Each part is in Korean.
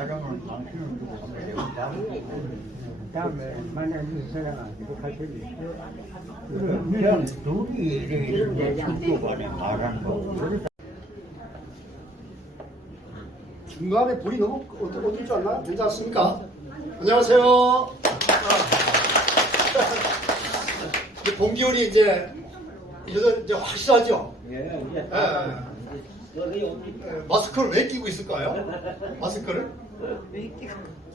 나가면 당신은 다음에 만약에 생각하고 할 테니 그냥 둘이 이렇게 축구반에 말한 거 중간에 불이 너무 어떨 줄 알나요? 괜찮습니까? 안녕하세요. 봉기울이 이제 확실하죠? 예. 마스크를 왜 끼고 있을까요? 마스크를?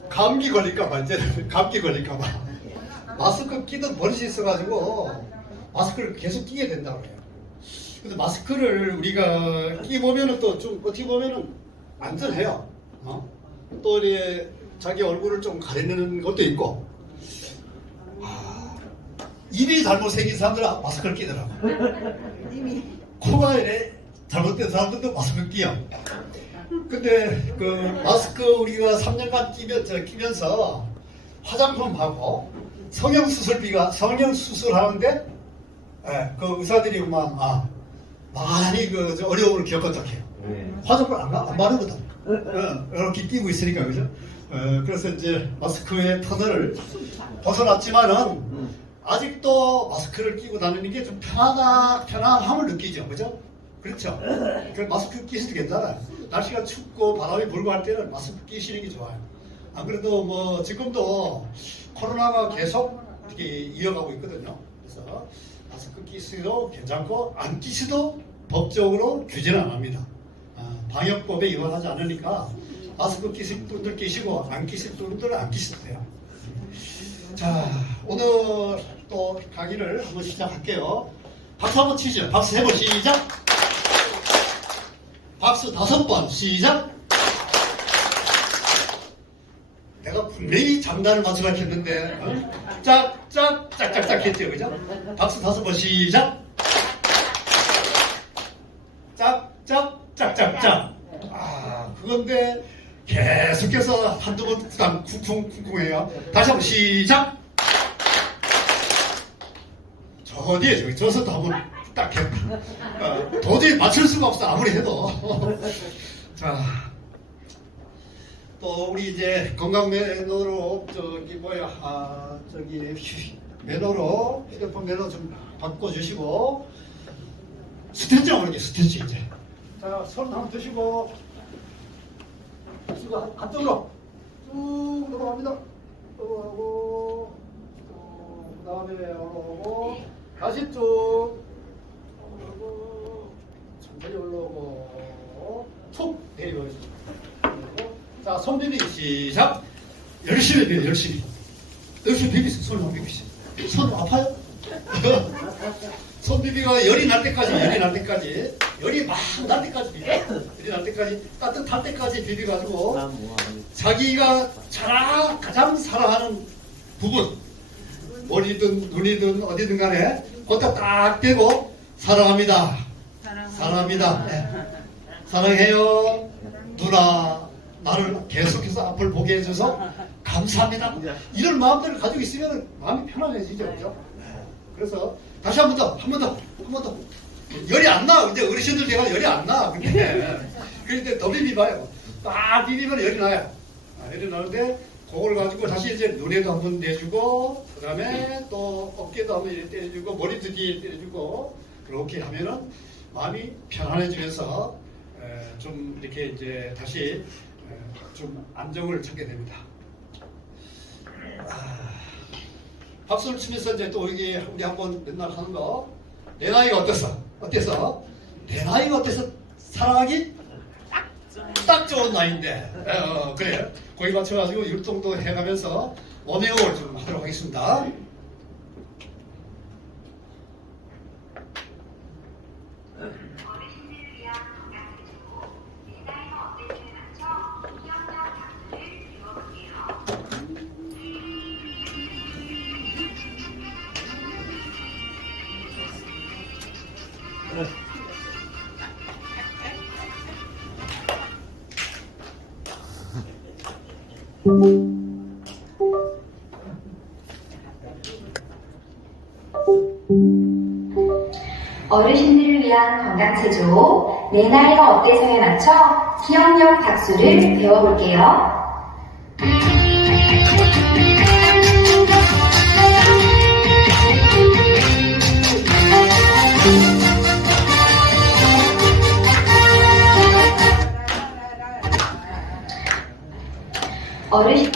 감기 걸릴까봐, 이제 감기 걸릴까봐. 마스크 끼던 버릇이 있어가지고 마스크를 계속 끼게 된다고 해요. 그래서 마스크를 우리가 끼보면은 또 좀 어떻게 보면은 안전해요. 또 이제 자기 얼굴을 좀 가리는 것도 있고. 입이 잘못 생긴 사람들은 마스크를 끼더라고. 코가 이래 잘못된 사람들도 마스크를 끼요. 근데 그 마스크 우리가 3년간 끼면서 화장품하고 성형수술하는데 그 의사들이 많이 그 어려움을 겪었다 해요. 화장품 안 바르거든. 이렇게 끼고 있으니까, 그죠? 그래서 이제 마스크의 터널을 벗어났지만은 아직도 마스크를 끼고 다니는 게 좀 편안함을 느끼죠, 그죠? 그렇죠? 그 마스크 끼셔도 괜찮아요. 날씨가 춥고 바람이 불고 할 때는 마스크 끼시는 게 좋아요. 안 그래도 뭐 지금도 코로나가 계속 이렇게 이어가고 있거든요. 그래서 마스크 끼셔도 괜찮고 안 끼셔도 법적으로 규제는 안 합니다. 방역법에 위반하지 않으니까 마스크 끼실 분들 끼시고 안 끼실 분들은 안 끼셔도 돼요. 자, 오늘 또 강의를 한번 시작할게요. 박수 한번 치죠. 박수 3번 시작. 박수 5번 시작. 내가 분명히 장단을 맞추라 했는데 짝짝짝짝짝 했죠, 그죠? 박수 5번 시작. 짝짝짝짝짝. 그건데 계속해서 한두 번 쿵쿵쿵쿵해요. 다시 한번 시작. 저 뒤에 저서도 한번 딱 해. 도저히 맞출 수가 없어, 아무리 해도. 자, 또 우리 이제 건강 매너로 매너로 휴대폰 매너 좀 바꿔주시고 스트레칭 하는 게 스트레칭 이제. 자, 손 한번 드시고 한쪽으로 쭉 넘어갑니다. 넘어가고 그 다음에 올라오고 다시 쭉 올라오고 천천히 올라오고 툭 내리고. 자, 손 비비기 시작. 열심히 비벼, 열심히 비비세요. 손을 비비세요. 손 아파요? 손 비비가 열이 날 때까지 열이 막 날 때까지 비벼. 열이 날 때까지, 따뜻할 때까지 비벼가지고 자기가 가장 사랑하는 부분, 머리든 눈이든 어디든 간에 거기다 딱 대고 사랑합니다. 네. 사랑해요 누나, 나를 계속해서 앞을 보게 해줘서 감사합니다. 이런 마음들을 가지고 있으면 마음이 편안해지죠, 그죠? 그래서 다시 한 번 더. 열이 안 나. 이제 어르신들 제가 열이 안 나. 그런데 더 비비봐요. 딱 비비면 열이 나요. 열이 나는데 그걸 가지고 다시 이제 눈에도 한번 내주고, 그 다음에 또 어깨도 한번 이렇게 때려주고, 머리도 뒤에 때려주고, 그렇게 하면은 마음이 편안해지면서 좀 이렇게 이제 다시 좀 안정을 찾게 됩니다. 박수를 치면서 이제 또 여기 우리 한번 맨날 하는 거, 내 나이가 어땠어? 내 나이가 어때서 사랑하기 딱 좋은 나이인데, 그래. 거기 맞춰가지고 율동도 해가면서 워밍업을 좀 하도록 하겠습니다. 어르신들을 위한 건강체조, 내 나이가 어때서에 맞춰 기억력 박수를 배워볼게요. 어르신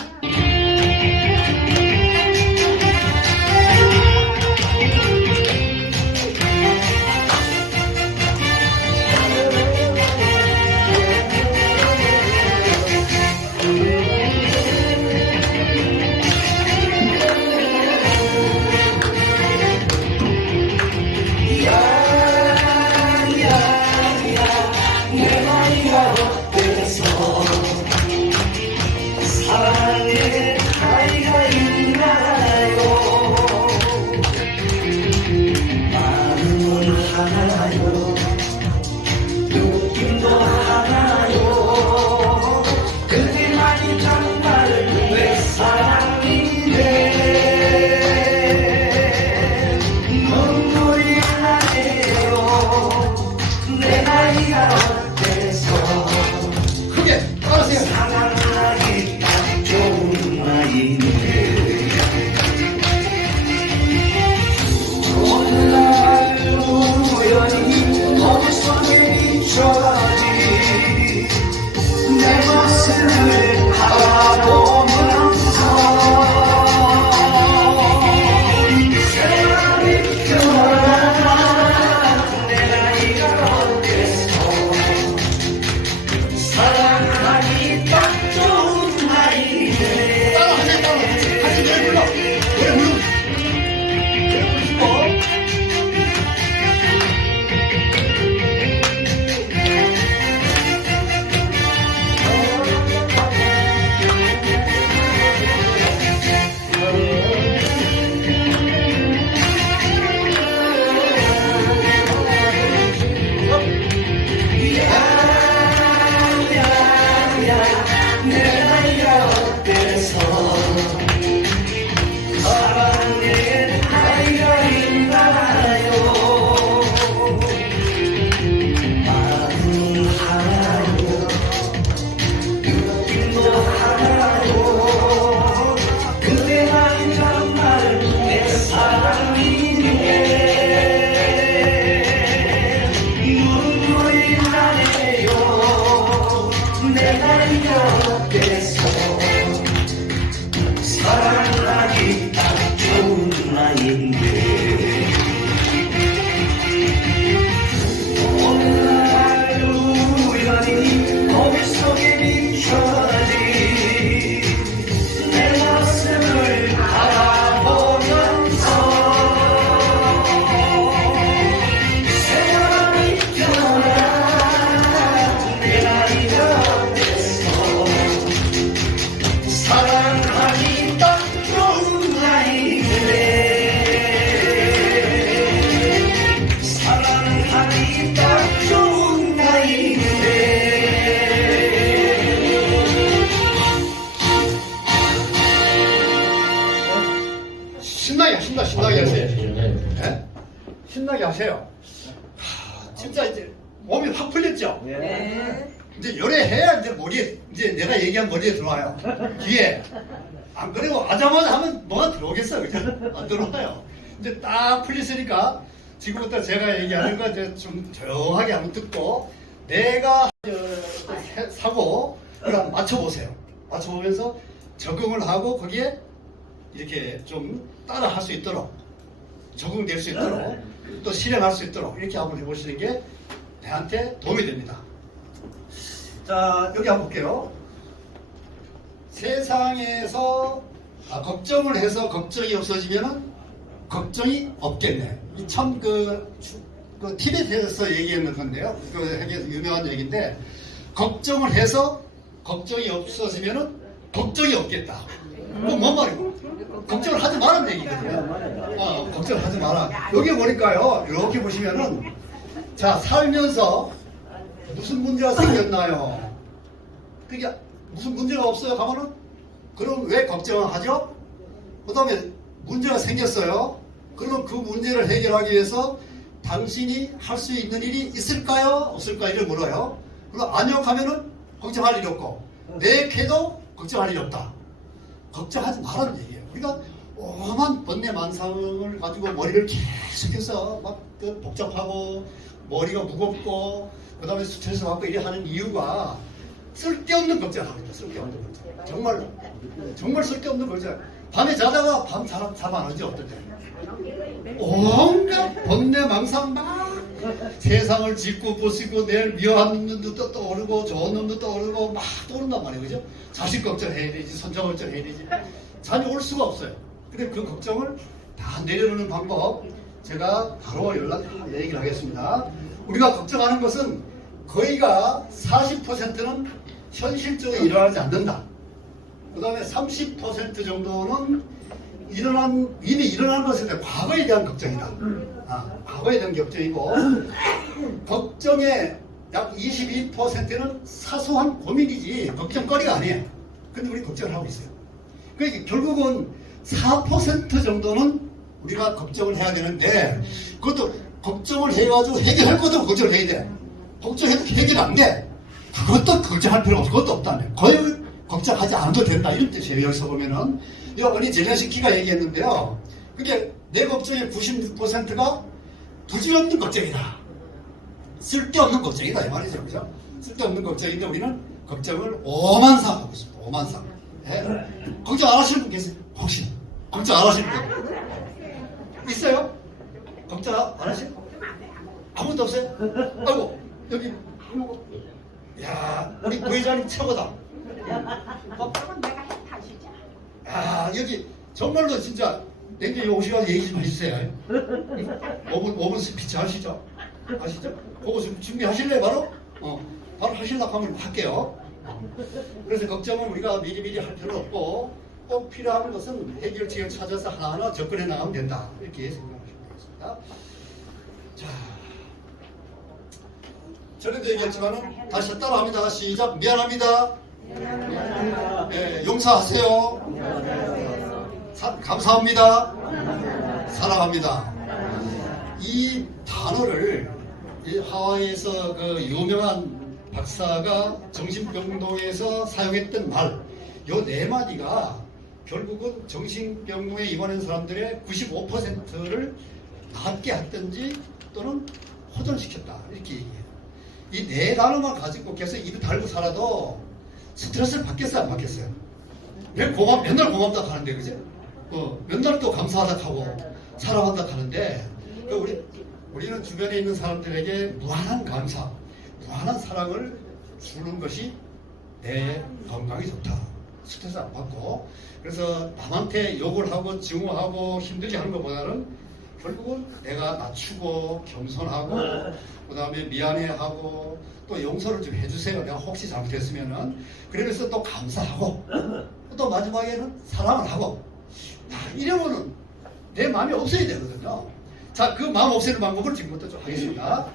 크게 따라하세요. 같이 노래 불러. 노래 부르고. 사랑하기 딱 좋은 나이인데 어느 날 우연히 거울 속에 비춰진 내 모습을 바라보면서 세월이 변한 내 나이가 돼서 사랑하기 딱 좋은 나이네. 사랑하기 딱 좋은 나이네. 신나게 하세요. 네? 신나게 하세요. 진짜 이제 몸이 확 풀렸죠? 이제 요래해야 이제 머리에, 이제 내가 얘기한 머리에 들어와요. 귀에. 안 그래고 아자마자 하면 뭐가 들어오겠어, 그죠? 안 들어와요. 이제 딱 풀렸으니까 지금부터 제가 얘기하는 거 이제 좀 조용하게 한번 듣고 내가 사고 그럼 맞춰보세요. 맞춰보면서 적응을 하고 거기에 이렇게 좀 따라 할 수 있도록 적응될 수 있도록 또 실행할 수 있도록 이렇게 한번 해보시는 게 내한테 도움이 됩니다. 자, 여기 한번 볼게요. 세상에서 걱정을 해서 걱정이 없어지면은 걱정이 없겠네. 이 참 그 티벳에서 얘기하는 건데요. 그 되게 유명한 얘기인데 걱정을 해서 걱정이 없어지면은 걱정이 없겠다. 그건 뭔 말이고? 걱정을 하지 말라는 얘기거든요. 걱정을 하지 마라. 여기 보니까요. 이렇게 보시면은 자, 살면서 무슨 문제가 생겼나요? 그게 무슨 문제가 없어요? 가면은 그럼 왜 걱정을 하죠? 그 다음에 문제가 생겼어요. 그러면 그 문제를 해결하기 위해서 당신이 할 수 있는 일이 있을까요? 없을까요? 이를 물어요. 그리고 아니요 하면은 걱정할 일이 없고 네 캐도 걱정할 일이 없다. 걱정하지 말라는 얘기예요. 그러니까 오만 번뇌만상을 가지고 머리를 계속해서 막 복잡하고 머리가 무겁고 그 다음에 스트레스 받고 이래 하는 이유가 쓸데없는 걱정을 합니다. 쓸데없는 걱정. 정말 쓸데없는 걱정. 밤에 자다가 잠 안 오지 어떨 때. 온갖 번뇌망상 막 세상을 짓고 부수고 내일 미워하는 놈도 떠오르고 좋은 놈도 떠오르고 막 떠오른단 말이에요. 그죠? 자식 걱정해야 되지, 손자 걱정해야 되지. 잠이 올 수가 없어요. 근데 그 걱정을 다 내려놓는 방법 제가 바로 얘기를 하겠습니다. 우리가 걱정하는 것은 거의가 40%는 현실적으로 일어나지 않는다. 그 다음에 30% 정도는 이미 일어난 것에 대한 과거에 대한 걱정이다. 과거에 대한 걱정이고, 걱정의 약 22%는 사소한 고민이지 걱정거리가 아니에요. 근데 우리 걱정을 하고 있어요. 그러니까 결국은 4% 정도는 우리가 걱정을 해야 되는데, 그것도 걱정을 해가지고 해결할 것도 걱정을 해야 돼. 걱정해도 해결 안 돼. 그것도 걱정할 필요 없어. 그것도 없다네. 거의 걱정하지 않아도 된다. 이런 뜻이에요. 여기서 보면은. 어머니 젤렌스키가 얘기했는데요. 그게 내 걱정의 96%가 부질없는 걱정이다. 쓸데없는 걱정이다. 이 말이죠. 그죠? 쓸데없는 걱정인데 우리는 걱정을 오만상 하고 있습니다. 오만상. 예? 걱정 안 하시는 분 계세요? 혹시? 걱정 안 하시는 분? 있어요? 걱정 안 하시는 분? 아무도 없어요? 아이고, 여기. 야, 우리 부회장님 최고다. 걱정은 내가 해 타시자. 아, 여기 정말로 진짜 내일 오셔가지고 얘기 좀 해주세요. 5분 스피치 하시죠? 아시죠? 그거 좀 준비하실래요, 바로? 바로 하시려고 하면 할게요. 그래서 걱정은 우리가 미리미리 할 필요는 없고, 꼭 필요한 것은 해결책을 찾아서 하나하나 접근해 나가면 된다. 이렇게 생각하시면 되겠습니다. 자, 전에도 얘기했지만은 다시 따라합니다. 시작. 미안합니다. 네, 용서하세요. 감사합니다. 사랑합니다. 이 단어를 하와이에서 그 유명한 박사가 정신병동에서 사용했던 말, 요 네 마디가 결국은 정신병동에 입원한 사람들의 95%를 낫게 했든지 또는 호전시켰다. 이렇게 얘기해요. 이 네 단어만 가지고 계속 입에 달고 살아도 스트레스를 받겠어요, 안 받겠어요? 맨날 고맙다 하는데, 그지? 맨날 또 감사하다 하고, 사랑한다 하는데, 우리는 주변에 있는 사람들에게 무한한 감사, 무한한 사랑을 주는 것이 내 건강이 좋다. 스트레스 안 받고. 그래서 남한테 욕을 하고, 증오하고, 힘들게 하는 것보다는 결국은 내가 낮추고, 겸손하고, 그 다음에 미안해하고, 또 용서를 좀 해주세요. 내가 혹시 잘못했으면은. 그러면서 또 감사하고, 또 마지막에는 사랑을 하고. 이러면은 내 마음이 없어야 되거든요. 자, 그 마음 없애는 방법을 지금부터 좀 하겠습니다.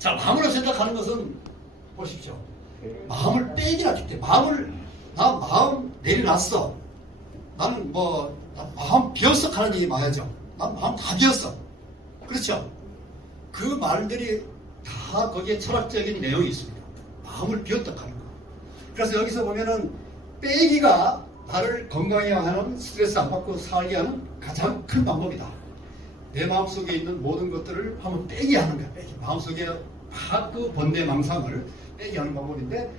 자, 마음을 생각하는 것은 보십시오. 마음을 빼기라 했기 때문에 마음 내려놨어. 나는 나 마음 비었어 하는 얘기 말이죠. 난 마음 다 비었어. 그렇죠? 그 말들이 다 거기에 철학적인 내용이 있습니다. 마음을 비웠다 하는 거. 그래서 여기서 보면은 빼기가 나를 건강하게 하는, 스트레스 안 받고 살게 하는 가장 큰 방법이다. 내 마음속에 있는 모든 것들을 한번 빼게 하는 거야. 빼기. 마음속에 그 번뇌망상을 빼게 하는 방법인데,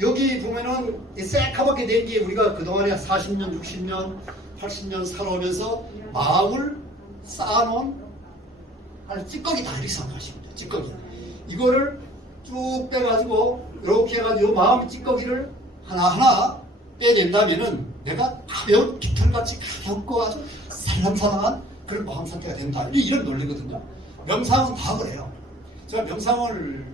여기 보면은 이 새까맣게 된 게 우리가 그동안에 40년, 60년, 80년 살아오면서 마음을 쌓아놓은 찌꺼기다. 이렇게 생각하십니다. 찌꺼기. 이거를 쭉 빼가지고 이렇게 해가지고 마음 찌꺼기를 하나하나 빼낸다면은 내가 가벼운 깃털같이 가볍고 아주 살랑살랑한 그런 마음 상태가 된다. 이런 논리거든요. 명상은 다 그래요. 제가 명상을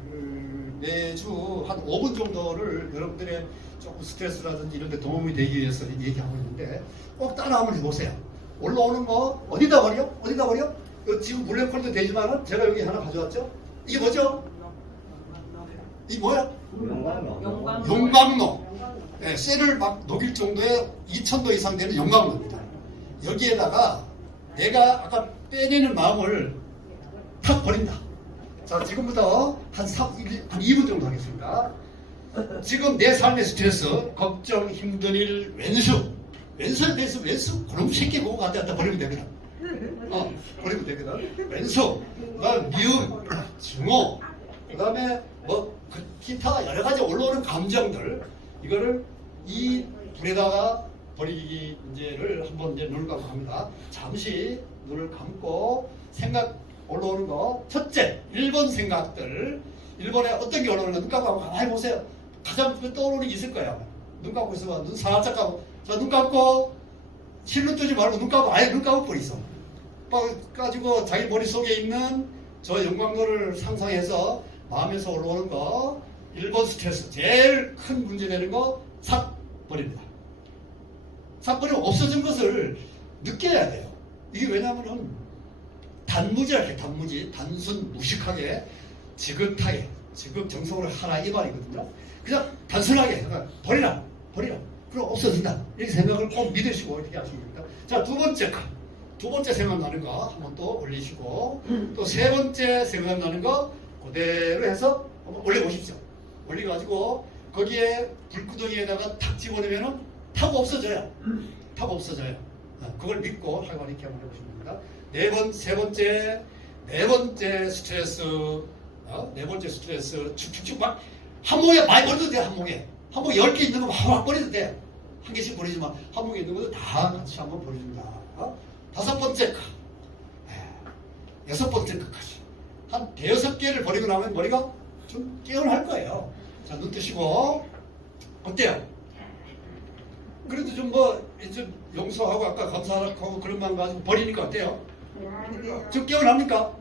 매주 한 5분 정도를 여러분들의 조금 스트레스라든지 이런 데 도움이 되기 위해서 얘기하고 있는데 꼭 따라 한번 해보세요. 올라오는 거 어디다 버려? 어디다 버려? 지금 블랙홀도 되지만은 제가 여기 하나 가져왔죠? 이게 뭐죠? 이게 뭐야? 용광로. 네, 쇠를 막 녹일 정도의 2000도 이상 되는 용광로입니다. 여기에다가 내가 아까 빼내는 마음을 탁 버린다. 자, 지금부터 한 2분 정도 하겠습니다. 지금 내 삶의 스트레스, 걱정, 힘든 일, 왼수에 대해서 왼수, 그럼 새끼 보고 갖다 버리면 되거든. 버리면 되거든. 왼수, 그 다음에 미움, 증오, 그 다음에 기타 여러 가지 올라오는 감정들 이거를 이 불에다가 버리기를 한번 이제 눈을 감고 합니다. 잠시 눈을 감고 생각 올라오는 거 첫째 1번 생각들 1번에 어떤 게 올라오는 거 눈 감고 한번 가만히 보세요. 가장 떠오르는 게 있을 거예요. 눈 감고 있으면 눈 살짝 감고 자 눈 감고 실눈 뜨지 말고 눈 감고 아예 눈 감고 버리있어 가지고 자기 머릿속에 있는 저 영광도를 상상해서 마음에서 올라오는 거 1번 스트레스 제일 큰 문제 되는 거 싹 버립니다. 싹 버리면 없어진 것을 느껴야 돼요. 이게 왜냐면은 단무지랄게 단무지 단순 무식하게 지긋하게 지긋정성으로 하라 이 말이거든요. 그냥 단순하게 버리라 그럼 없어진다 이렇게 생각을 꼭 믿으시고 이렇게 하시면 됩니다. 자 두 번째 생각나는 거 한번 또 올리시고 또 세 번째 생각나는 거 그대로 해서 한번 올려보십시오. 올려가지고 거기에 불구덩이에다가 탁 집어넣으면 타고 없어져요. 그걸 믿고 하고 이렇게 한번 해보시면 됩니다. 네 번째 스트레스 축축축 막 한 몽에 많이 버려도 돼. 한 몽에 10개 있는 거 막 버려도 돼. 한 개씩 버리지만 한 몽에 있는 것도 다 같이 한번 버립니다. 다섯 번째 거, 여섯 번째 거까지 한 대여섯 개를 버리고 나면 머리가 좀 깨어날 거예요. 자, 눈 뜨시고 어때요? 그래도 좀 좀 용서하고 아까 감사하고 그런 마음 가지고 버리니까 어때요? 좀 깨어납니까?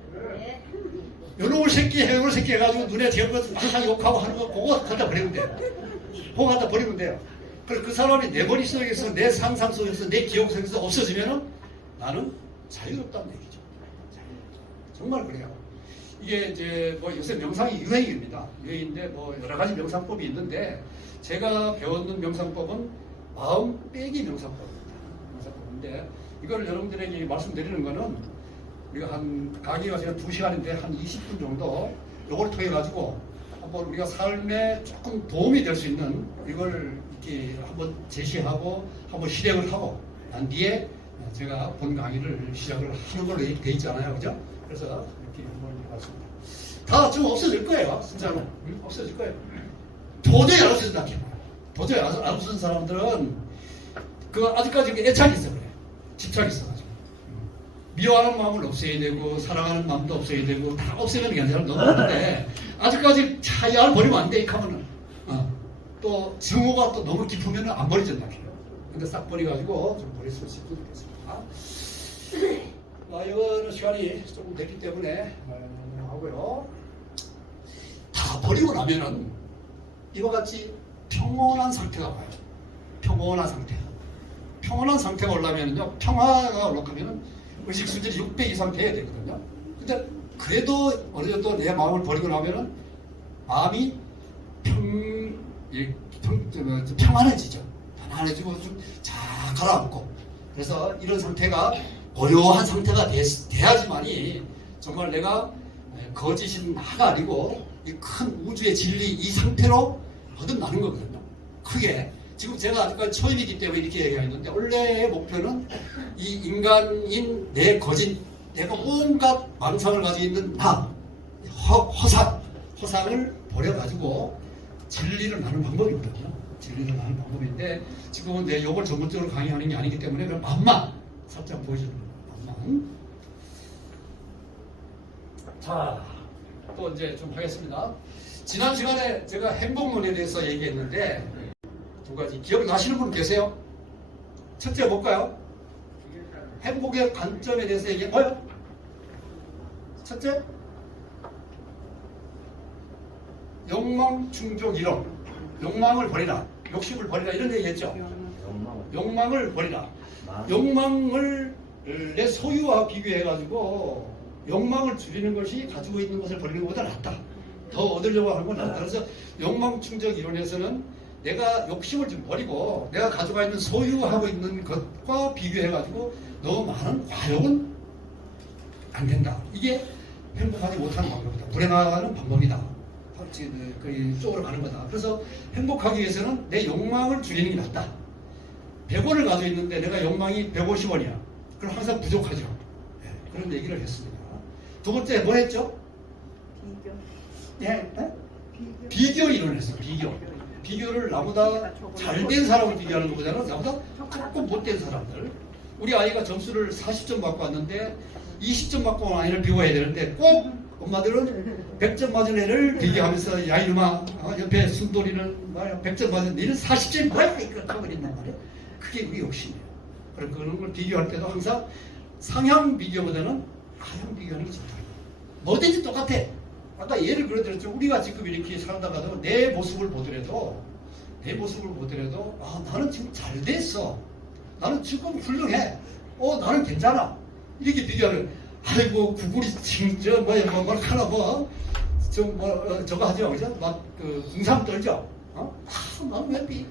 요놈의 새끼 해가지고 눈에 대는 것을 막 욕하고 하는 거 그거 갖다 버리면 돼요. 그래서 그 사람이 내 머릿속에서 내 상상 속에서 내 기억 속에서 없어지면은 나는 자유롭다는 얘기죠. 정말 그래요. 이게 이제 요새 명상이 유행입니다. 유행인데 여러 가지 명상법이 있는데 제가 배웠는 명상법은 마음 빼기 명상법입니다. 이걸 여러분들에게 말씀드리는 거는 우리가 한 강의가 지금 2시간인데 한 20분 정도 요걸 통해 가지고 한번 우리가 삶에 조금 도움이 될 수 있는 이걸 이렇게 한번 제시하고 한번 실행을 하고 난 뒤에 제가 본 강의를 시작을 하는 걸로 돼 있잖아요. 그죠? 그래서 이렇게 한번 해봤습니다. 다 좀 없어질 거예요. 진짜로. 없어질 거예요. 도저히 안 없어진다. 도저히 안 없어진 사람들은 아직까지 애착이 있어 그래. 집착이 있어가지고. 미워하는 마음을 없애야 되고 사랑하는 마음도 없애야 되고 다 없애는 게 아니라 너무 많은데 아직까지 차이를 버리면 안 돼. 이 하면은 또 증오가 또 너무 깊으면 안 버리잖아. 근데 싹 버려가지고 좀 버릴 수 있으면 좋겠습니다. 이거는 시간이 조금 됐기 때문에 하고요. 다 버리고 나면은 이와 같이 평온한 상태가 와요. 평온한 상태가 오려면은요, 평화가 오려면은 의식 수준이 600 이상 돼야 되거든요. 근데 그래도 어느 정도 내 마음을 버리고 나면은 마음이 평안해지죠. 편안해지고 좀 잘 가라앉고. 그래서 이런 상태가 고요한 상태가 돼야지만이 정말 내가 거짓인 나가 아니고 이 큰 우주의 진리 이 상태로 거듭나는 거거든요. 크게. 지금 제가 아직까지 초인이기 때문에 이렇게 얘기하는데 원래의 목표는 이 인간인 내 거짓, 내가 온갖 망상을 가지고 있는 나, 허상을 버려가지고 진리를 나는 방법이거든요. 진리를 나는 방법인데 지금은 내 욕을 전문적으로 강의하는 게 아니기 때문에 그냥 맛만 살짝 보여주는 거예요. 맛만. 자, 또 이제 좀 하겠습니다. 지난 시간에 제가 행복론에 대해서 얘기했는데 두 가지 기억나시는 분 계세요? 첫째 뭘까요? 행복의 관점에 대해서 얘기해 뭐요? 첫째 욕망, 충족, 이론. 욕망을 버리라, 욕심을 버리라 이런 얘기했죠. 욕망을 버리라. 욕망을 내 소유와 비교해가지고 욕망을 줄이는 것이 가지고 있는 것을 버리는 것보다 낫다. 더 얻으려고 하는 건 낫다. 그래서 욕망, 충족, 이론에서는 내가 욕심을 좀 버리고 내가 가지고 있는 소유하고 있는 것과 비교해가지고 너무 많은 과욕은 안 된다. 이게 행복하지 못하는 방법이다. 불행하는 방법이다. 그쪽으로 가는 거다. 그래서 행복하기 위해서는 내 욕망을 줄이는 게 낫다. 100원을 가지고 있는데 내가 욕망이 150원이야. 그럼 항상 부족하죠. 네, 그런 얘기를 했습니다. 두 번째 뭐 했죠? 비교. 네? 비교 이론을 했어. 비교를 나보다 잘된 사람을 비교하는 것보다는 나보다 조금 못된 사람들. 우리 아이가 점수를 40점 받고 왔는데 20점 받고 온 아이를 비교해야 되는데 꼭 엄마들은 100점 맞은 애를 비교하면서 야 이놈아 옆에 순돌이는 뭐야 100점 맞은 너는 40점이 뭐야 이거 하고 그랬단 말이야. 그게 우리 욕심이에요. 그런 걸 비교할 때도 항상 상향 비교보다는 하향 비교하는 게 좋다. 뭐든지 똑같아. 아까 예를 들어드렸죠. 우리가 지금 이렇게 살다가도 내 모습을 보더라도 아 나는 지금 잘 됐어. 나는 지금 훌륭해. 나는 괜찮아. 이렇게 비교하면 아이고 구글이 진짜 뭘 하나 저거 하죠, 그죠? 막 궁상 떨죠. 나는 왜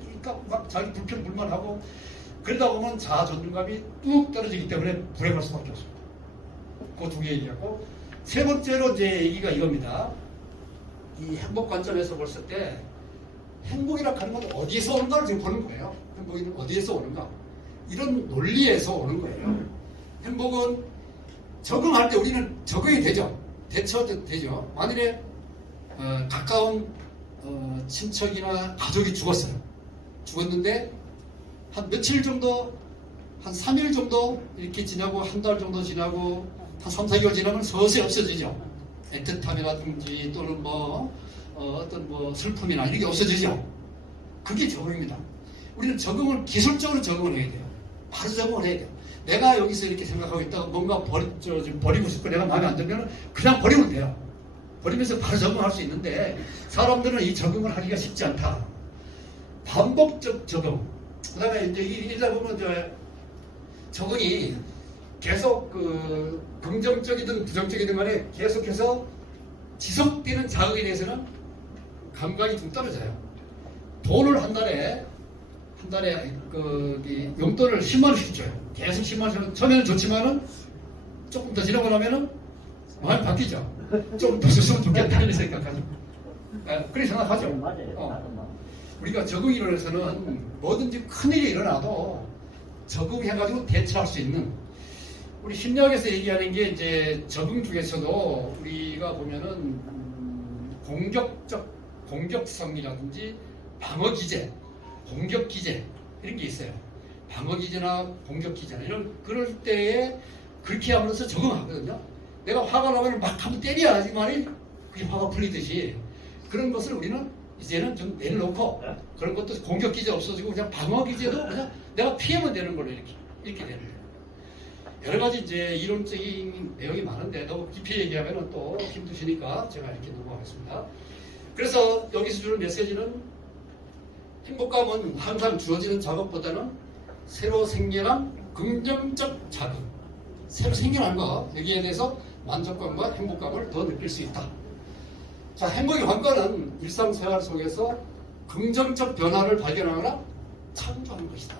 막 자기 불평 불만하고 그러다 보면 자아 존중감이 뚝 떨어지기 때문에 불행할 수밖에 없습니다. 그 두 개 얘기하고 세 번째로 이제 얘기가 이겁니다. 이 행복 관점에서 봤을 때 행복이라 하는 건 어디서 오는가를 지금 보는 거예요. 행복이 어디에서 오는가? 이런 논리에서 오는 거예요. 행복은 적응할 때 우리는 적응이 되죠. 대처도 되죠. 만일에 가까운 친척이나 가족이 죽었는데 한 며칠 정도, 한 3일 정도 이렇게 지나고 한 달 정도 지나고 한 3, 4개월 지나면 서서히 없어지죠. 애틋함이라든지 또는 어떤 슬픔이나 이런 게 없어지죠. 그게 적응입니다. 우리는 기술적으로 적응을 해야 돼요. 바로 적응을 해야 돼요. 내가 여기서 이렇게 생각하고 있다가 뭔가 버리고 싶고 내가 마음에 안 들면 그냥 버리면 돼요. 버리면서 바로 적응할 수 있는데 사람들은 이 적응을 하기가 쉽지 않다. 반복적 적응. 그 다음에 이제 이러다 보면 적응이 계속 긍정적이든 부정적이든 간에 계속해서 지속되는 자극에 대해서는 감각이 좀 떨어져요. 돈을 한 달에 용돈을 10만 원씩 줘요. 계속 10만 원씩 처음에는 좋지만은 조금 더 지나고 나면은 마음이 바뀌죠. 좀 더 줬으면 좋겠다 이런 생각하죠. 그렇게 생각하죠. 우리가 적응 이론에서는 뭐든지 큰일이 일어나도 적응해가지고 대처할 수 있는 우리 심리학에서 얘기하는 게 이제 적응 중에서도 우리가 보면은 공격성이라든지 방어 기제, 공격 기제 이런 게 있어요. 방어 기제나 공격 기제나 그럴 때에 그렇게 하면서 적응하거든요. 내가 화가 나면 막 한번 때려야지만이 그게 화가 풀리듯이 그런 것을 우리는 이제는 좀 내려놓고 그런 것도 공격 기제 없어지고 그냥 방어 기제도 그냥 내가 피하면 되는 걸로 이렇게 되는 거예요. 여러 가지 이제 이론적인 내용이 많은데 너무 깊이 얘기하면 또 힘드시니까 제가 이렇게 넘어가겠습니다. 그래서 여기서 주는 메시지는 행복감은 항상 주어지는 작업보다는 새로 생겨난 긍정적 자극, 새로 생겨난 거 여기에 대해서 만족감과 행복감을 더 느낄 수 있다. 자, 행복의 관건은 일상생활 속에서 긍정적 변화를 발견하거나 창조하는 것이다.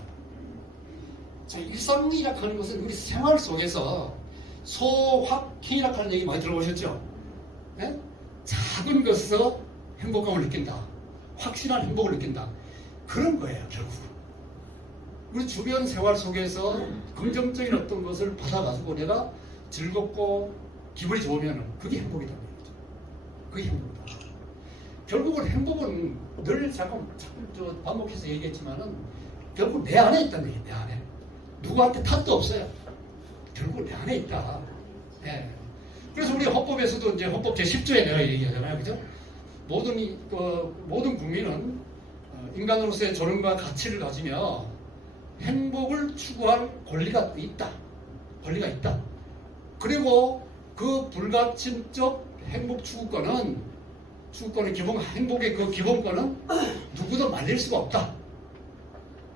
자, 일상이라 하는 것은 우리 생활 속에서 소확행이라 하는 얘기 많이 들어보셨죠? 네? 작은 것에서 행복감을 느낀다. 확실한 행복을 느낀다. 그런 거예요, 결국. 우리 주변 생활 속에서 긍정적인 어떤 것을 받아가지고 내가 즐겁고 기분이 좋으면 그게 행복이다. 그게 행복이다. 결국은 행복은 늘 자꾸 반복해서 얘기했지만은 결국 내 안에 있다는 얘기예요. 내 안에. 누구한테 탓도 없어요. 결국 내 안에 있다. 네. 그래서 우리 헌법에서도 이제 헌법 제10조에 내가 얘기하잖아요. 그죠? 모든 국민은 인간으로서의 존엄과 가치를 가지며 행복을 추구할 권리가 있다. 권리가 있다. 그리고 그 불가침적 행복 추구권은 행복의 그 기본권은 누구도 만들 수가 없다.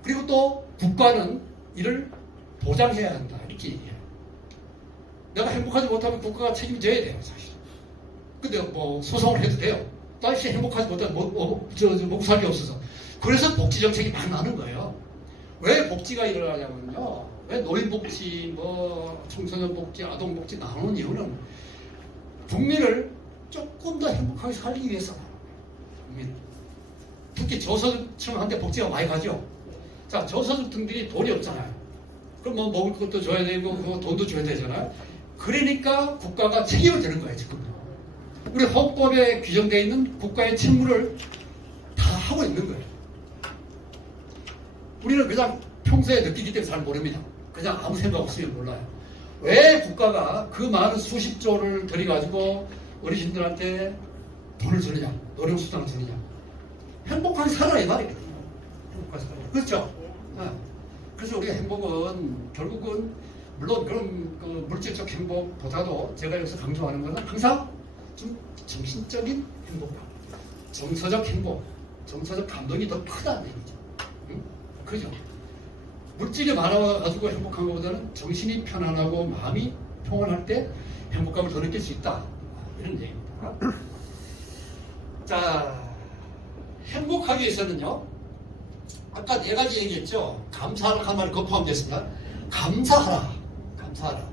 그리고 또 국가는 이를 보장해야 한다. 이렇게 얘기해요. 내가 행복하지 못하면 국가가 책임져야 돼요, 사실. 근데 소송을 해도 돼요. 다시 행복하지 못하면 먹고 살기 없어서. 그래서 복지 정책이 많이 나는 거예요. 왜 복지가 일어나냐면요. 왜 노인복지, 청소년복지, 아동복지 나오는 이유는 국민을 조금 더 행복하게 살기 위해서. 특히 저소득층한테 복지가 많이 가죠. 자, 저소득층들이 돈이 없잖아요. 그럼 먹을 것도 줘야 되고 돈도 줘야 되잖아요. 그러니까 국가가 책임을 지는 거예요, 지금. 우리 헌법에 규정되어 있는 국가의 책무를 다 하고 있는 거예요. 우리는 그냥 평소에 느끼기 때문에 잘 모릅니다. 그냥 아무 생각 없으면 몰라요. 왜 국가가 그 많은 수십조를 들여가지고 어르신들한테 돈을 주느냐, 노령수당을 주느냐. 행복하게 살아야 이 말이거든요. 행복하게 살아야. 그렇죠? 네. 그래서 우리가 행복은 결국은 물론 그런 그 물질적 행복보다도 제가 여기서 강조하는 것은 항상 좀 정신적인 행복감, 정서적 행복, 정서적 감동이 더 크다는 얘기죠. 응? 그죠? 물질이 많아가지고 행복한 것보다는 정신이 편안하고 마음이 평온할 때 행복감을 더 느낄 수 있다. 이런 얘기입니다. 자, 행복하기 위해서는요, 아까 4가지 얘기했죠. 감사하라 한 말이 거포함됐습니다. 감사하라. 감사하라.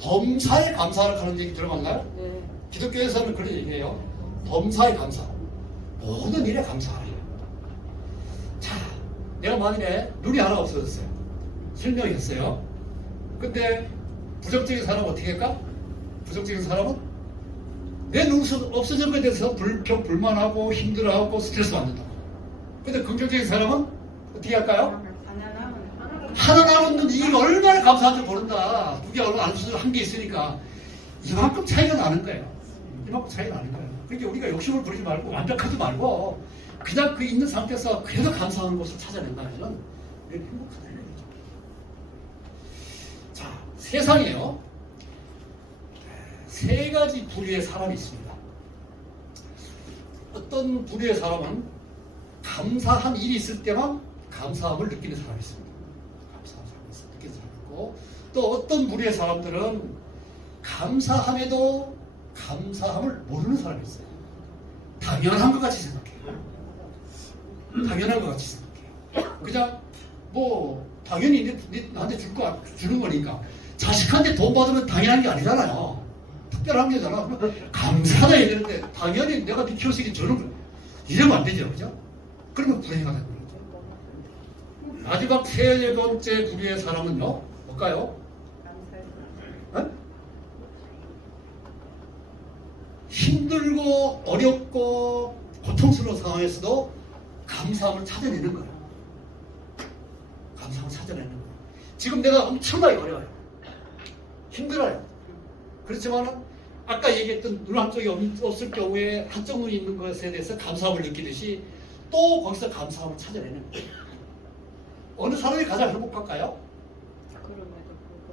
범사에 감사하라 하는 얘기 들어봤나요? 네. 기독교에서는 그런 얘기해요. 범사에 감사. 모든 일에 감사하라. 자, 내가 만일에 눈이 하나 없어졌어요. 실명했어요. 근데 부정적인 사람은 어떻게 할까? 부정적인 사람은 내 눈 없어진 것에 대해서 불평, 불만하고 힘들어하고 스트레스 받는다. 근데 긍정적인 사람은 어떻게 할까요? 하나 남은 눈, 이게 얼마나 감사한지 모른다. 두 개 얼마 안 쓰는 한 개 있으니까 이만큼 차이가 나는 거예요. 이만큼 차이가 나는 거예요. 그러니까 우리가 욕심을 부리지 말고 완벽하지 말고 그냥 그 있는 상태에서 그래도 감사한 곳을 찾아낸다면 우리는 행복하다는 얘기죠. 자, 세상에요. 3가지 부류의 사람이 있습니다. 어떤 부류의 사람은 감사한 일이 있을 때만 감사함을 느끼는 사람이 있습니다. 감사함을 느끼는 사람이 있고, 또 어떤 부류의 사람들은 감사함에도 감사함을 모르는 사람이 있어요. 당연한 것 같이 생각해요. 당연한 것 같이 생각해요. 그냥 뭐 당연히 나한테 주는 거니까. 자식한테 돈 받으면 당연한 게 아니잖아요. 특별한 게잖아. 감사하다 이러는데 당연히 내가 네 키웠으니 주는 거야. 이러면 안 되죠, 그죠? 그러면 불행하다는 거죠. 마지막 3번째 부류의 사람은요, 뭘까요? 네? 힘들고 어렵고 고통스러운 상황에서도 감사함을 찾아내는 거예요. 감사함을 찾아내는 거예요. 지금 내가 엄청나게 어려워요. 힘들어요. 그렇지만 아까 얘기했던 눈 한쪽이 없을 경우에 한쪽 눈이 있는 것에 대해서 감사함을 느끼듯이 또 거기서 감사함을 찾아내는 거예요. 어느 사람이 가장 행복할까요?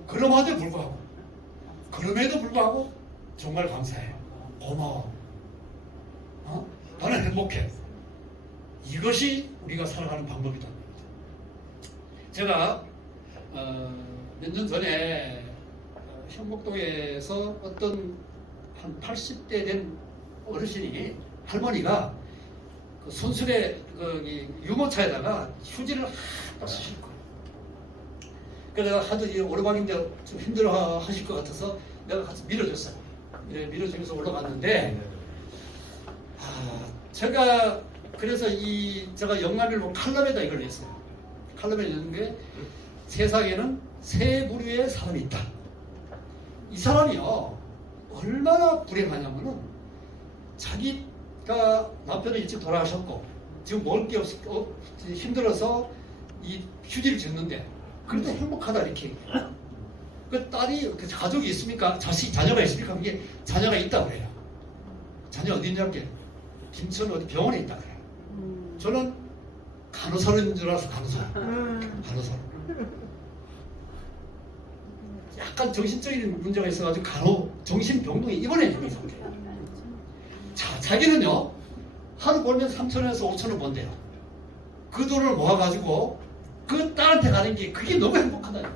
그럼에도 불구하고 정말 감사해요. 고마워. 나는 행복해. 이것이 우리가 살아가는 방법이다. 제가 몇 년 전에 현목동에서 어떤 한 80대 된 어르신이, 할머니가 그 손수레 유모차에다가 휴지를 딱 쓰실 거예요. 그래서 내가 하도 오르막인데 좀 힘들어 하실 것 같아서 내가 같이 밀어줬어요. 밀어주면서 올라갔는데, 제가 그래서 제가 영남일보 칼럼에다 이걸 냈어요. 칼럼에 냈는 게 세상에는 3부류의 사람이 있다. 이 사람이요, 얼마나 불행하냐면은 자기가 남편은 일찍 돌아가셨고 지금 먹을 게 힘들어서 이 휴지를 줬는데 그래도 행복하다 이렇게 얘기해요. 그 딸이 그 가족이 있습니까? 자녀가 있습니까? 그게 자녀가 있다고 그래요. 자녀 어디 있냐고 김천 어디 병원에 있다고 그래요. 저는 간호사인 줄 알아서 간호사. 약간 정신적인 문제가 있어가지고 정신병동에 입원해 있는 상태예요. 자, 자기는요, 하루 벌면 3,000원에서 5,000원 번대요. 그 돈을 모아가지고 그 딸한테 가는 게 그게 너무 행복하다.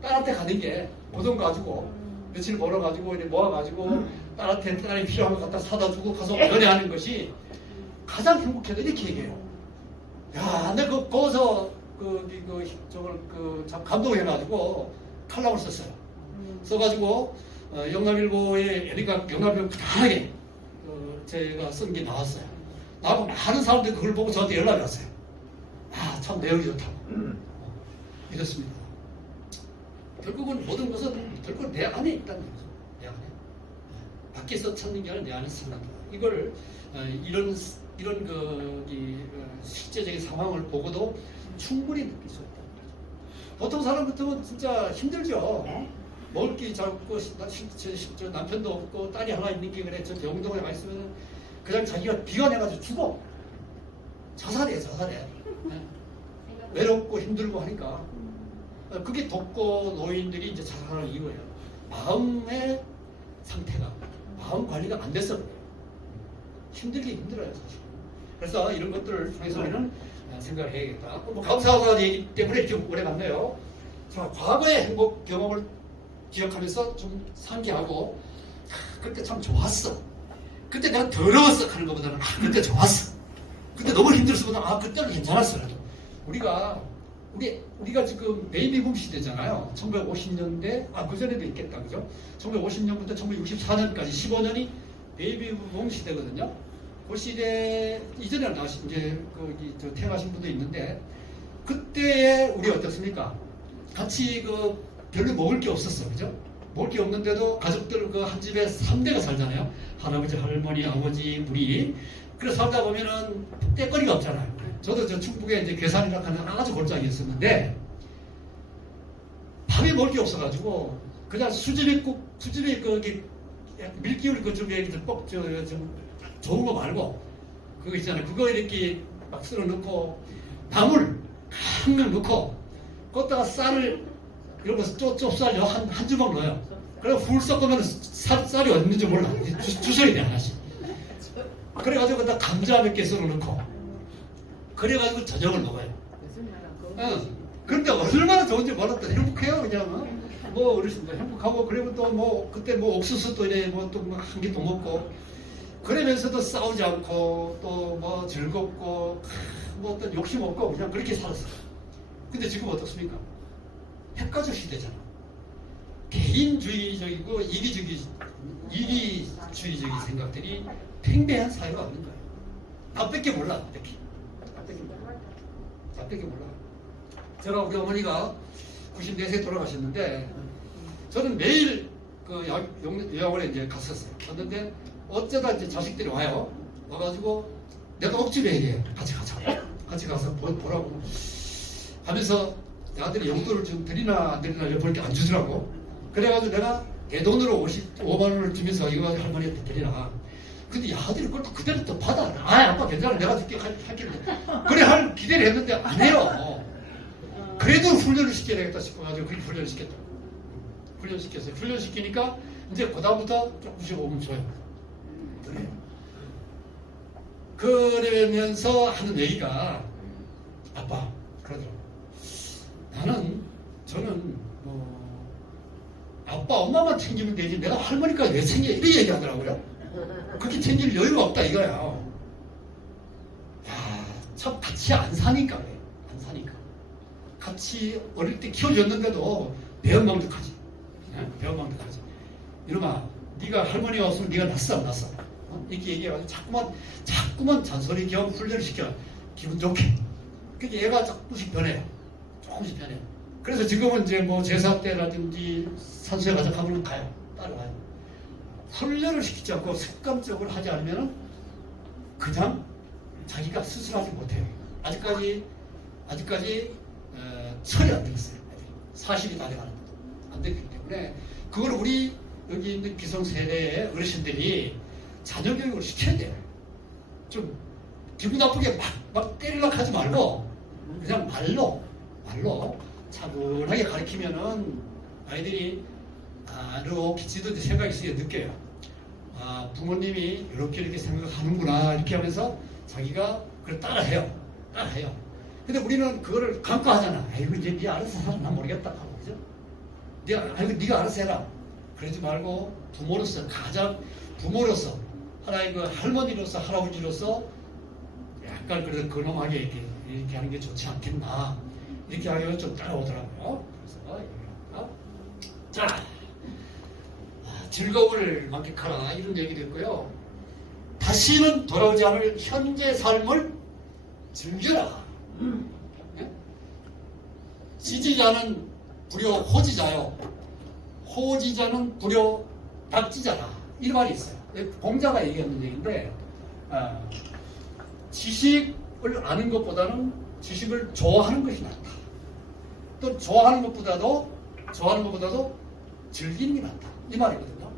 딸한테 가는 게 그 돈 가지고 며칠 벌어가지고 모아가지고 딸이 필요한 거 갖다 사다 주고 가서 연애하는 것이 가장 행복해도 이렇게 얘기해요. 야, 근데 거기서 참 감동해가지고 칼럼을 썼어요. 써가지고 영남일보에 영남일보 다하게 제가 쓴 게 나왔어요. 나하고 많은 사람들이 그걸 보고 저한테 연락이 왔어요. 참 내용이 좋다고. 이렇습니다. 결국은 모든 것은 결국은 내 안에 있다는 거죠. 밖에서 찾는 게 아니라 내 안에서 찾는다. 이걸 이런 실제적인 상황을 보고도 충분히 느낄 수 있다. 보통 사람 같으면 진짜 힘들죠. 네. 먹을 게 없고 저 남편도 없고 딸이 하나 있는 게 그래. 저 병동에 가 있으면 그냥 자기가 비관해가지고 죽어. 자살해. 네. 외롭고 힘들고 하니까 그게 독거 노인들이 이제 자살하는 이유예요. 마음의 상태가 마음 관리가 안 돼서 그래요. 힘들게 힘들어요 사실. 그래서 이런 것들을 통해서 우리는 생각을 해야겠다. 뭐 감사하다는 얘기 때문에 이렇게 오래 갔네요. 자, 과거의 행복 경험을 기억하면서 좀 상기하고 그때 참 좋았어. 그때 내가 더러웠어 하는 것보다는 그때 좋았어. 그때 너무 힘들었어보다 그때는 괜찮았어. 우리가 지금 베이비붐 시대잖아요. 1950년대 그 전에도 있겠다, 그죠? 1950년부터 1964년까지 15년이 베이비붐 시대거든요. 그 시대 이전에 이제 태어나신 분도 있는데 그때에 우리 어떻습니까? 같이 별로 먹을 게 없었어, 그죠? 먹을 게 없는데도 가족들 한 집에 3대가 살잖아요. 할아버지, 할머니, 아버지, 우리. 그래서 살다 보면은 떼거리가 없잖아요. 저도 저 충북에 이제 괴산이라고 하는 아주 골짜기였었는데 밥이 먹을 게 없어가지고 그냥 수제비 거기 밀기울 그 중에 좀 좋은 거 말고 그거 있잖아요. 그거 이렇게 막 썰어 넣고 나물 한 명 넣고 거기다가 쌀을 이런 거 좁쌀 한 주먹 넣어요. 그래 훌 섞으면 쌀이 어디 있는지 몰라. 주셔야 돼 하나씩. 그래가지고 거기다 감자 몇 개 썰어 넣고 그래가지고 저녁을 먹어요. 그런데 얼마나 좋은지 몰랐다. 행복해요 그냥. 뭐 어르신들 행복하고 그리고 또 뭐 그때 뭐 옥수수 또 이래 뭐 또 한 개 더 먹고 그러면서도 싸우지 않고 또 뭐 즐겁고 뭐 어떤 욕심 없고 그냥 그렇게 살았어요. 근데 지금 어떻습니까? 핵가족 시대잖아. 개인주의적이고 이기주의적인 생각들이 팽배한 사회가 없는 거예요. 나밖에 몰라. 나밖에 몰라. 제가 우리 어머니가 94세 돌아가셨는데 저는 매일 그 요양원에 이제 갔었어요. 갔는데 어쩌다 이제 자식들이 와요. 와가지고 내가 억지로 얘기해요. 같이 가자. 같이 가서 보라고 하면서 아들이 용돈을 좀 드리나 안 드리나 볼 게 안 주더라고. 그래가지고 내가 내 돈으로 55만 원을 주면서 이거 가지고 할머니한테 드리나. 근데 아들이 그걸 또 그대로 또 받아. 아빠 괜찮아. 내가 줄게 할게. 그래 할 기대를 했는데 안 해요. 그래도 훈련을 시켜야 되겠다 싶어가지고 그렇게 훈련을 시켰다. 훈련시켰어요. 훈련시키니까 이제 그다음부터 조금씩 오면 줘요. 그래요. 그러면서 하는 얘기가 아빠 그러더라고. 저는 뭐 아빠 엄마만 챙기면 되지 내가 할머니까지 왜 챙겨 이렇게 얘기하더라고요. 그렇게 챙길 여유가 없다 이거야. 야, 참 같이 안 사니까 그래. 안 사니까. 같이 어릴 때 키워줬는데도 배은망덕하지. 배은망덕하지. 이놈아, 네가 할머니가 없으면 네가 낫어. 이렇게 얘기해가지고 자꾸만 잔소리 겸 훈련을 시켜. 기분 좋게. 그게 얘가 조금씩 변해요. 그래서 지금은 이제 뭐 제사 때라든지 산소에 가족하면 가요. 따라가요. 훈련을 시키지 않고 습관적으로 하지 않으면 그냥 자기가 스스로하지 못해요. 아직까지 철이 안 들었어요. 40이 다 돼가는 것도 안 됐기 때문에 그걸 우리 여기 있는 기성세대의 어르신들이 자녀 교육을 시켜야 돼요. 좀 기분 나쁘게 막 때리려고 하지 말고 그냥 말로 차분하게 가르치면은 아이들이 이렇게 지도지 생각이 있으게 느껴요. 부모님이 이렇게 생각하는구나 이렇게 하면서 자기가 그걸 따라해요. 근데 우리는 그거를 간과하잖아. 아이고 이제 네 알아서 살아. 난 모르겠다 하고 그죠? 네가 알아서 해라. 그러지 말고 부모로서 하나의 그 할머니로서 할아버지로서 약간 그래도 근엄하게 이렇게 하는 게 좋지 않겠나 이렇게 하면 좀 따라오더라고요. 그래서 자 즐거움을 만끽하라 이런 얘기도 있고요. 다시는 돌아오지 않을 현재 삶을 즐겨라. 지지자는 불효 호지자요. 호지자는 불효 낙지자라. 이 말이 있어요. 공자가 얘기하는 얘기인데 지식을 아는 것보다는 지식을 좋아하는 것이 낫다. 또 좋아하는 것보다도 즐기는 게 낫다. 이 말이거든요.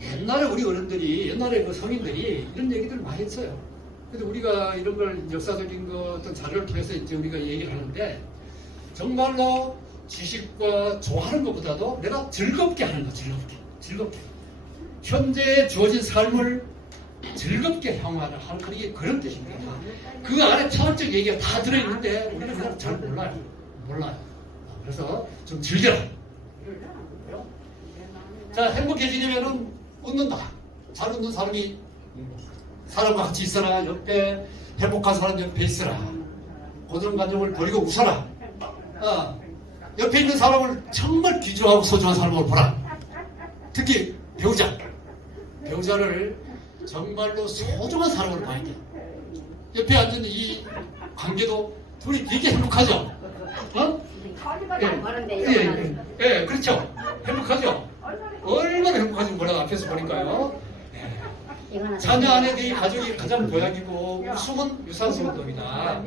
옛날에 우리 어른들이, 옛날에 그 성인들이 이런 얘기들을 많이 했어요. 그래서 우리가 이런 걸 역사적인 어떤 자료를 통해서 이제 우리가 얘기를 하는데 정말로 지식과 좋아하는 것보다도 내가 즐겁게 하는 거, 즐겁게. 현재에 주어진 삶을 즐겁게 향하는 그런 뜻입니다. 그 안에 철학적 얘기가 다 들어있는데 우리는 그냥 잘 몰라요. 그래서 좀 즐겨라. 자, 행복해지려면은 웃는다. 잘 웃는 사람이 사람과 같이 있어라. 옆에 행복한 사람 옆에 있어라. 고정관념을 버리고 웃어라. 옆에 있는 사람을 정말 귀중하고 소중한 사람으로 보라. 특히 배우자를 정말로 소중한 사람으로 봐야 돼. 옆에 앉은 이 관계도 둘이 되게 행복하죠? 예, 그렇죠. 행복하죠? 얼마나 행복한지 몰라 앞에서 보니까요. 자녀 아내들이 가족이 가장 보약이고 웃음은 유산소 운동이다.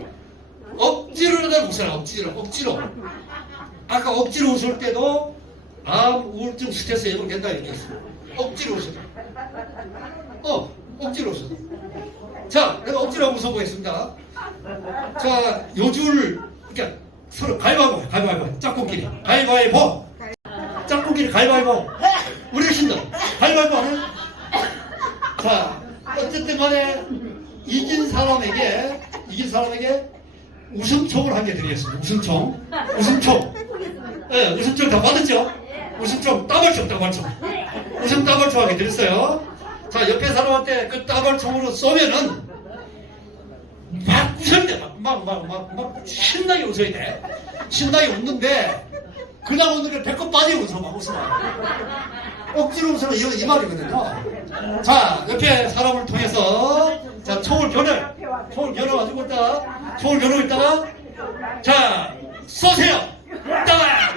억지로 하다 웃어라. 억지로. 아까 억지로 웃을 때도 암, 우울증, 스트레스 예방된다 얘기했어요. 억지로 웃어도. 억지로 웃어도. 자, 내가 억지로 웃어보겠습니다. 자, 요줄 이렇게 서로 가위바위보. 짝꿍끼리 가위바위보. 우리가 신다. 가위바위보 하는. 자, 어쨌든 간에 이긴 사람에게 웃음총을 한 개 드리겠습니다. 웃음총. 네, 웃음총 다 받았죠? 웃음총, 따발총. 웃음 따발총 하게 드렸어요. 자, 옆에 사람한테 그 따발총으로 쏘면은 막 웃어야 돼. 막 신나게 웃어야 돼. 신나게 웃는데 그냥 웃는 게 배꼽 빠지고 웃어. 억지로 웃으면 이 말이거든요. 자, 옆에 사람을 통해서 자, 총을 겨눠가지고 있다가 자, 쏘세요. 따가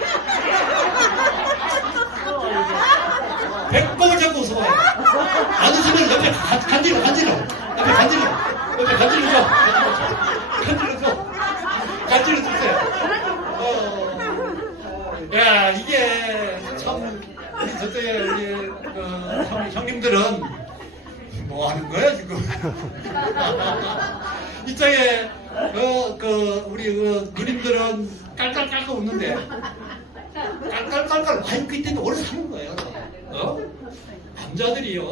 배꼽을 잡고 웃어봐요. 안 웃으면 옆에 간지러. 간지러 주세요. 야, 이게 참 저쪽에 우리 형님들은 뭐 하는 거야 지금? 이쪽에 우리 누님들은 깔깔깔깔 웃는데 깔깔깔깔 마이크 때문에 오래 사는 거예요. 남자들이요,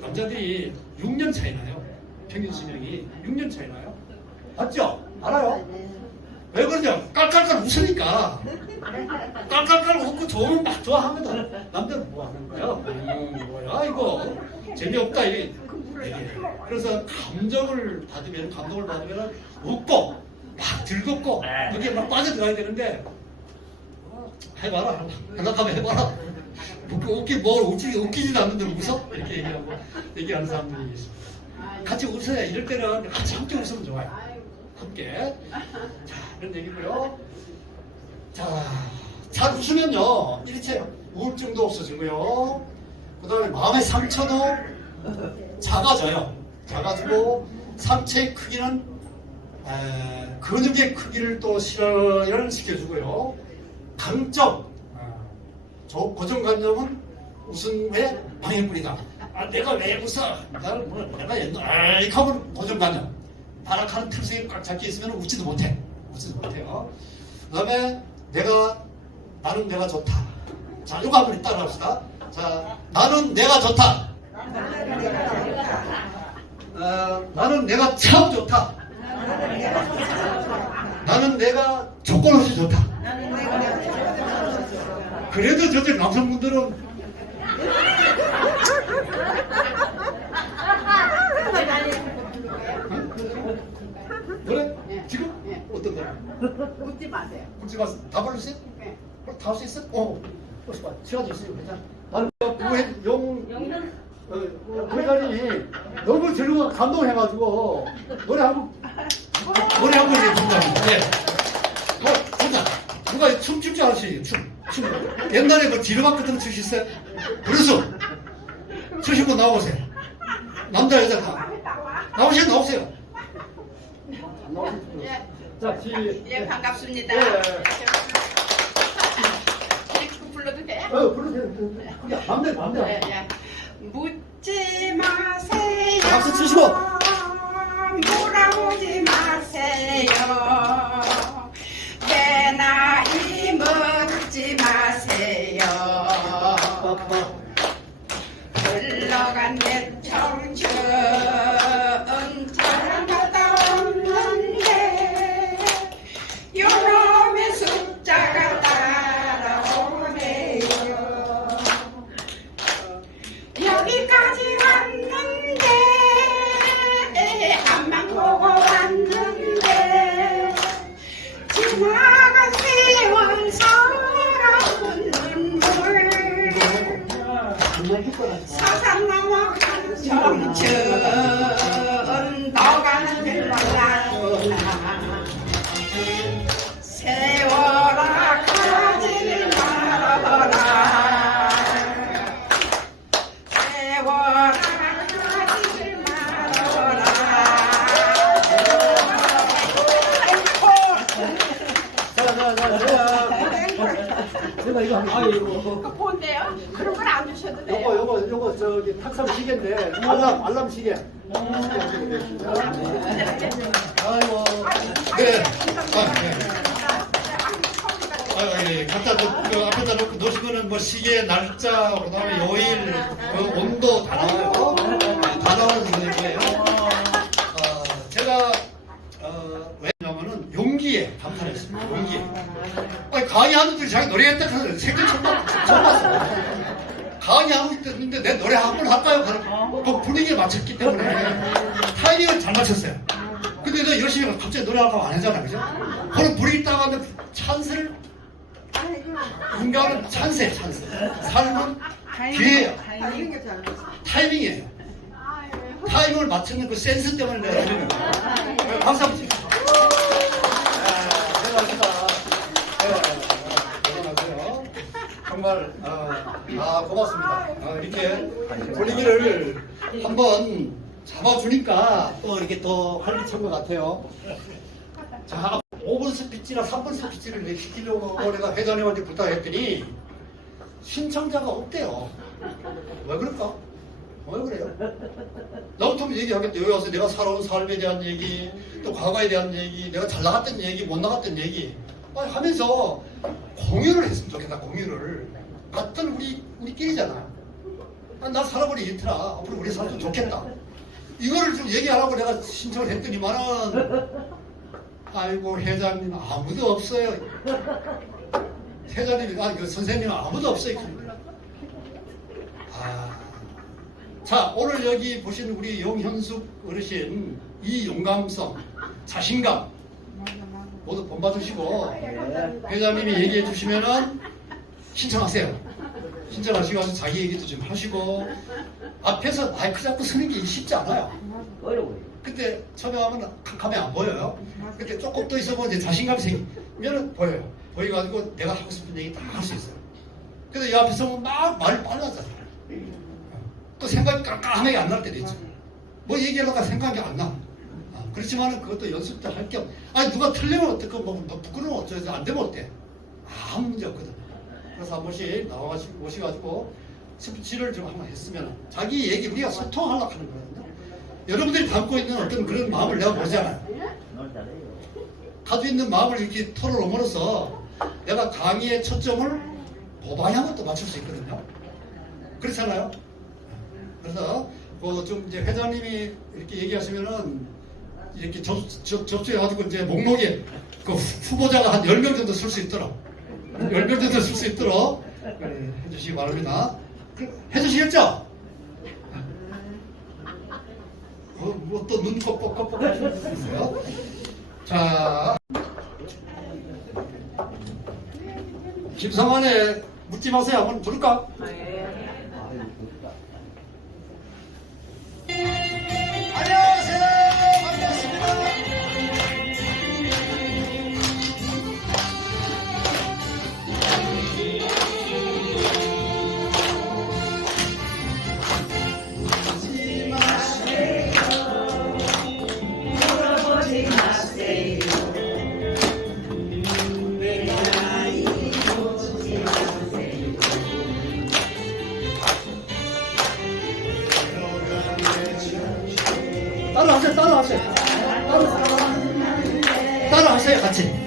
남자들이 6년 차이 나요. 평균 수명이 6년 차이 나요. 맞죠? 알아요? 왜 그러냐? 깔깔깔 웃으니까. 깔깔깔 웃고 좋으면 막 좋아합니다. 남자는 뭐 하는 거야? 뭐야 이거 재미없다 이게. 그래서 감동을 받으면 웃고 막 즐겁고 여기에 막 빠져들어야 되는데 해봐라. 생각하면 해봐라. 웃기지도 않는데 웃어? 이렇게 얘기하는 사람들이 있습니다. 같이 웃어야 이럴 때는 같이 함께 웃으면 좋아요. 함께. 자, 이런 얘기고요. 자, 잘 웃으면요, 이렇게 우울증도 없어지고요. 그 다음에 마음의 상처도 작아져요. 작아지고 상처의 크기는 근육의 크기를 또 실현시켜주고요. 강점, 고정관념은 웃음의 방해뿐이다. 내가 왜 웃어? 내가 옛날 이렇게 하면 고정관념. 타락하는 틀속에 꽉 잡혀 있으면 웃지도 못해요. 그 다음에 나는 내가 좋다. 자, 이거 한번 따라 합시다. 자, 나는 내가 좋다. 나는 내가 참 좋다. 나는 내가 조건 없이 좋다. 그래도 저들 남성분들은 그래? 지금? 어떤 거야? 웃지 마세요. 웃지 마세요. 다 부를 수 있어? 네. 다 할 수 있어? 벌써 봐. 시간이 있으니까 괜찮아. 나는 구회장님이 너무 즐거워 감동해가지고 노래 한 번 해준다. 예. 혼자 누가 춤출 줄 아시죠? 춤. 옛날에 그 지르막 같은 거 추셨어요? 그래서 추시고 나오세요. 남자 여자 다 나오세요. 나오세요. 예, 자, 예, 반갑습니다. 예. 이거 불러도 돼요? 부르세요. 마음대로. 예, 예. 묻지 마세요. 박수 치시고. 물어보지 마세요. 내 나이 묻지 마세요. 흘러간 내 청춘 잘못다 없는데 요놈의 숫자가 따라오네요. 여기까지 왔는데 앞만 보고 왔는데 지나간 세월 사랑은 눈물 사상 넘어간 청춘 너가는 줄 몰랐구나. 세월아 가지를 말아라. 세월아 가지를 말아라. 제가 이거 이거. 뭔데요? 그런 걸 안 주셔도 돼요. 요거 저기 탁상 시계인데 알람 시계. 아이고. 네. 아, 네. 예. 갖다 그 앞에다 놓고 놓으시면은 뭐 시계 날짜, 그다음에 요일, 그 온도 다 나와요. 다 나오는 거예요. 제가 왜냐면은 용기에 감탄했습니다. 용기에. 아니 강의하는 분이 자기 노래했다 하는 생전 처음 봤어. 강의하고 있는데 내 노래 한 번 할까요? 그 분위기에 맞췄기 때문에 타이밍을 잘 맞췄어요. 근데 너 열심히 갑자기 노래 하려고 안 하잖아, 그죠? 그럼 불이 따가면 찬스를 인간은 찬스예요, 찬스. 삶은 기회예요. 타이밍이에요. 타이밍을 맞추는 그 센스 때문에 내가 이러는 거예요. 박수 한번 치세요. 대단하세요. 정말 고맙습니다. 이렇게 분위기를 한번 잡아주니까 또 이렇게 더 활기찬 것 같아요. 자, 5분 스피치나 3분 스피치를 시키려고 내가 회장님한테 부탁했더니 신청자가 없대요. 왜 그럴까? 왜 그래요? 나부터 얘기하겠대. 여기 와서 내가 살아온 삶에 대한 얘기, 또 과거에 대한 얘기, 내가 잘 나갔던 얘기, 못 나갔던 얘기 하면서 공유를 했으면 좋겠다. 공유를. 같은 우리끼리잖아. 나 살아보니 이렇더라. 앞으로 우리 살면 좋겠다. 이거를 좀 얘기하라고 내가 신청을 했더니만은 아이고 회장님 아무도 없어요. 회장님이 그 선생님 아무도 없어요. 자, 오늘 여기 보신 우리 용현숙 어르신 이 용감성, 자신감 모두 본받으시고 회장님이 얘기해 주시면은 신청하세요. 신청하시고 와서 자기 얘기도 좀 하시고 앞에서 마이크 잡고 서는 게 쉽지 않아요. 어려워요. 그때 처음에 하면 캄캄해 안 보여요. 그때 조금 더 있어보면 이제 자신감이 생기면 보여요. 보여가지고 내가 하고 싶은 얘기 다 할 수 있어요. 근데 이 앞에서 보면 막 말이 빨라져요. 또 생각이 깜깜하게 안 날 때도 있죠. 뭐 얘기하다가 생각이 안 나. 그렇지만은 그것도 연습 때 할 겸. 아니 누가 틀리면 어떡해. 뭐 부끄러워 어쩌지 안 되면 어때. 아무 문제 없거든. 그래서 한 번씩 모셔가지고 스피치를 좀 한번 했으면 자기 얘기 우리가 소통하려고 하는 거거든요. 여러분들이 담고 있는 어떤 그런 마음을 내가 모르잖아요. 가지고 있는 마음을 이렇게 털어놓음으로써 내가 강의의 초점을 보방향을 또 맞출 수 있거든요. 그렇잖아요. 그래서 좀 이제 회장님이 이렇게 얘기하시면은 이렇게 접수해가지고 이제 목록에 그 후보자가 한 10명 정도 쓸 수 있도록 10명 정도 쓸 수 있도록 해주시기 바랍니다. 해주시겠죠? 뭐 또 눈 뻑뻑뻑뻑 하시는 분 있어요? 자, 김성환의 묻지 마세요 한번 부를까? 안녕하세요. 반갑습니다. 따라하세요. 따라하세요, 같이.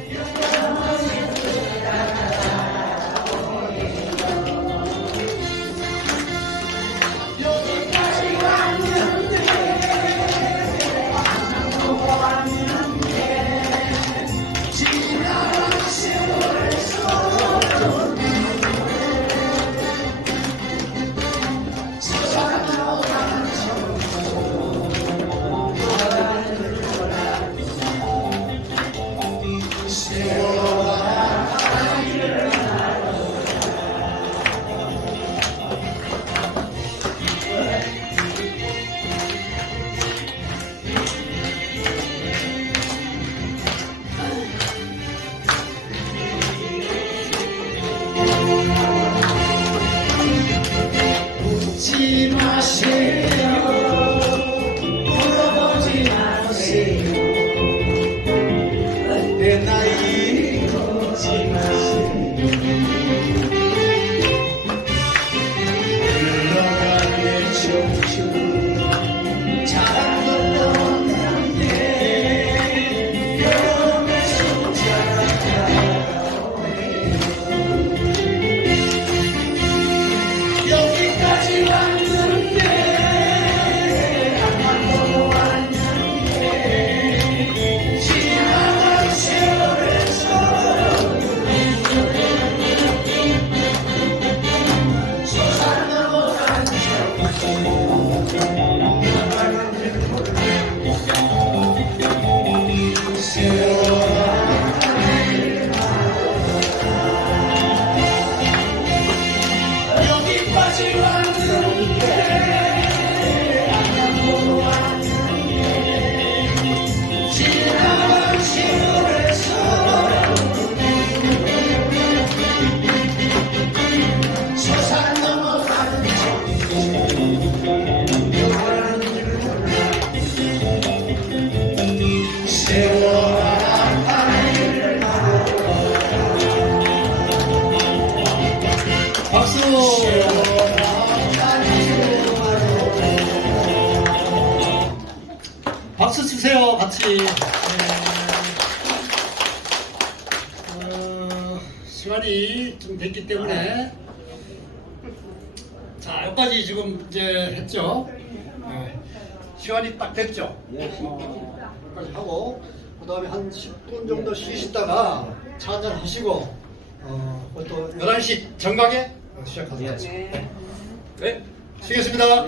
묻지 마세요. 물어보지 마세요. 내 나이 묻지 마세요. 흘러간 내 청춘 자랑도 없는데 여름의 숫자가 여기까지 왔는데 한번도 왔는데 지나간 세월에서 솟아넘어간 여기까지 왔는데 한번도 왔는데 지나간 세월에서 솟아넘어가는 세월아 하늘 박수! 박수 치세요, 같이. 네. 시간이 좀 됐기 때문에. 자, 여기까지 지금 이제 했죠. 네. 시간이 딱 됐죠. 여기까지 하고, 그 다음에 한 10분 정도 쉬시다가 차 한잔 하시고, 또 11시 정각에 시작하도록 하겠습니다. 네, 쉬겠습니다.